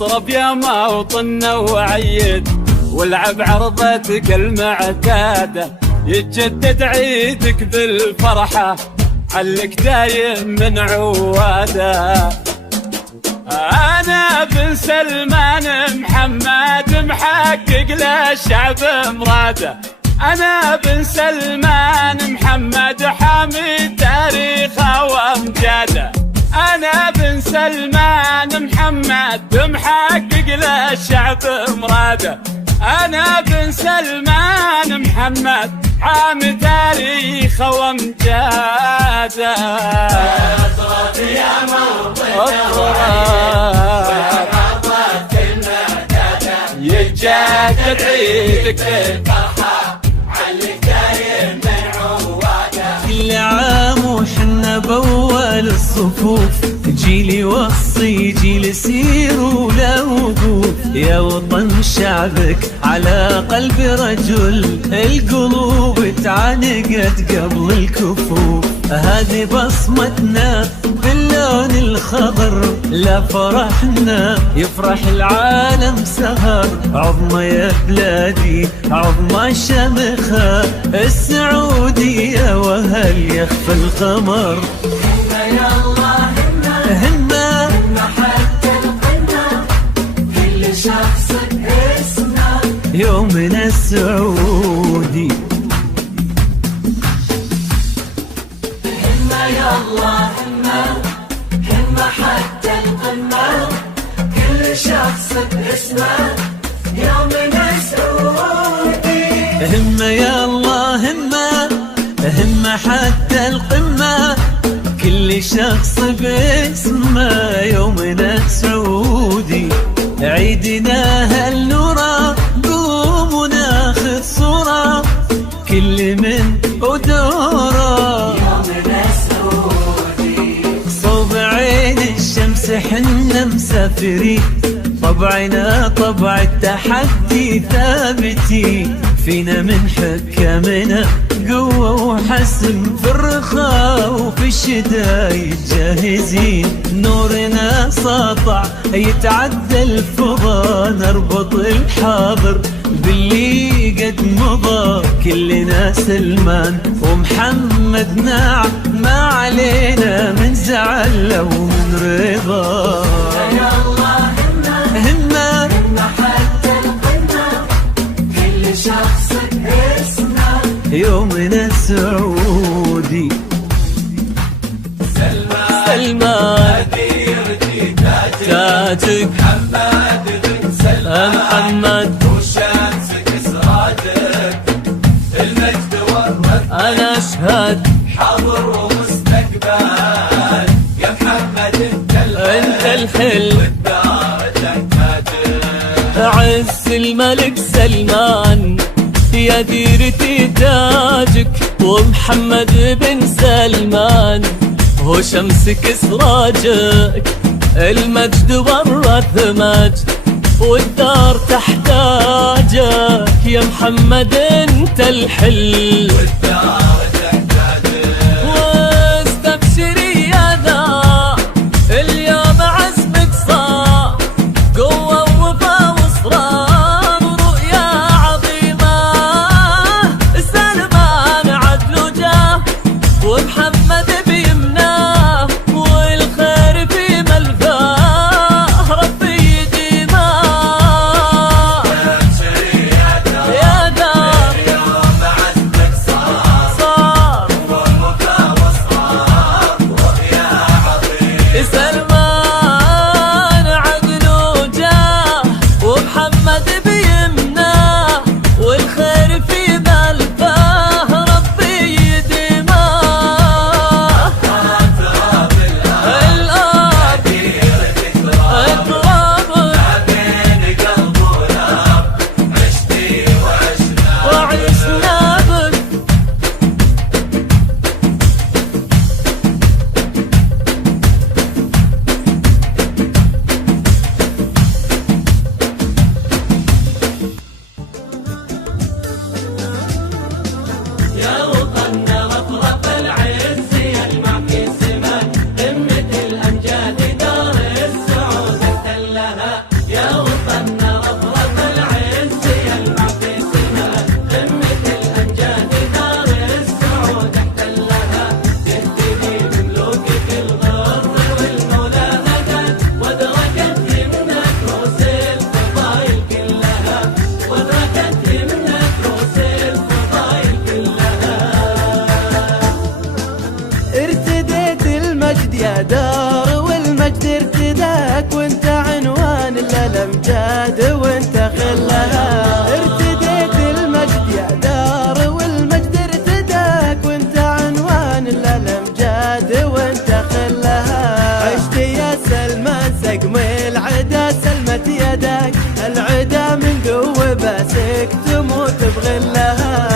اطرب يا موطننا وعيد والعب عرضتك المعتادة، يتجدد عيدك بالفرحة علك دايم من عوادة. أنا بن سلمان محمد محقق للشعب مراده، أنا بن سلمان محمد حامي تاريخه وامجاده، أنا بن سلمان محمد محقق للشعب مراده، أنا بن سلمان محمد حامي تاريخه وامجاده. اطرب يا موطننا يتجدد عيدك بالفرحة علك دايم من عواده. كل عام وحنا بأول الصفوف، جيل يوصي جيل يسير ولا وقوف، يا وطن شعبك على قلب رجل، القلوب تعانقت قبل الكفوف، هذه بصمتنا باللون الخضر، لا فرحنا يفرح العالم سهر، عظمى يا بلادي عظمى شمخة السعودية وهل يخفى القمر. همة يا الله همة همة حتى القمة، كل شخص باسمه يومنا السعودي. همة يا الله همة حتى القمة، كل شخص باسمه يومنا سعودي. همة يا الله همة حتى القمة، كل شخص باسمه يومنا سعودي. عيدنا هالنورة قوم وناخذ صورة، كل من ودوره يومنا سعودي. صوب عين الشمس حنا مسافرين، طبعنا طبع التحدي ثابتين، فينا من حكامنا قوة وحسم، في الرخاء وفي الشدايد جاهزين، نورنا ساطع يتعدى الفضا، نربط الحاضر باللي قد مضى، كلنا سلمان ومحمد ناعم، ما علينا من زعل أو من رضا. يا الله همة همة حتى القمة، كل شخص باسمه يومنا سعودي. سلمان يرجي تاجك محمد بن سلمان، محمد وشمسك سرادك المجد والرد، أنا أشهد حاضر ومستقبل، يا محمد انت أنت الحل والدار تنكتب. عز الملك سلمان يا ديرتي تاجك، ومحمد بن سلمان هو شمسك سراجك، المجد ورث مجد والدار تحتاجك، يا محمد انت الحل والدار تنكتب. واستبشري يا ذا اليوم عزمك صار، قوة ووفا وإصرار ورؤيا عظيمة، سلمان عدل وجاه ومحمد بيمناه، والخير في ملفاه ربي يديماه. يا دار اليوم عزمك صار، دار والمجد ارتداك وانت عنوان للامجاد وانت خلها. ارتديت المجد يا دار والمجد ارتداك وانت عنوان للامجاد وانت خلها. عشت يا سلمان سقم العدا سلمت يداك، العدا من قوة باسك تموت بغلها.